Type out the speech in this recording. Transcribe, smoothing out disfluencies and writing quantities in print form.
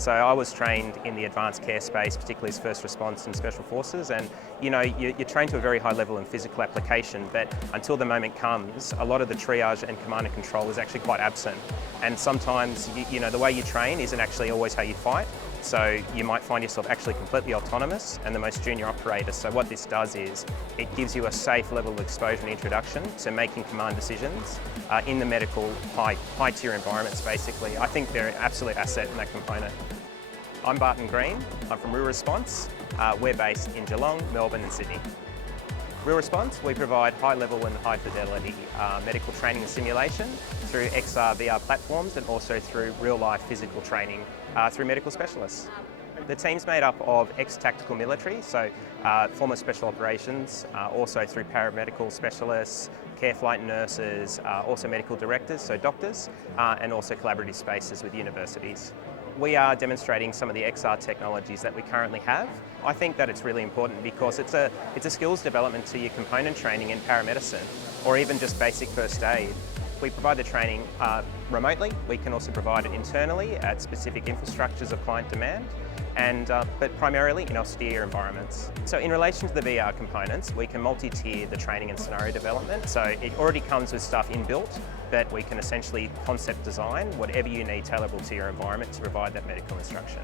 So I was trained in the advanced care space, particularly as first response and special forces, and you're trained to a very high level in physical application, but until the moment comes, a lot of the triage and command and control is actually quite absent. And sometimes, the way you train isn't actually always how you fight. So you might find yourself actually completely autonomous and the most junior operator. So what this does is it gives you a safe level of exposure and introduction to making command decisions in the medical high tier environments basically. I think they're an absolute asset in that component. I'm Barton Green, I'm from Real Response. We're based in Geelong, Melbourne and Sydney. Real Response, we provide high level and high fidelity medical training and simulation through XR, VR platforms and also through real life physical training through medical specialists. The team's made up of ex-tactical military, so former special operations, also through paramedical specialists, care flight nurses, also medical directors, so doctors, and also collaborative spaces with universities. We are demonstrating some of the XR technologies that we currently have. I think that it's really important because it's a skills development to your component training in paramedicine or even just basic first aid. We provide the training remotely. We can also provide it internally at specific infrastructures of client demand, but primarily in austere environments. So in relation to the VR components, we can multi-tier the training and scenario development. So it already comes with stuff inbuilt, but we can essentially concept design whatever you need tailorable to your environment to provide that medical instruction.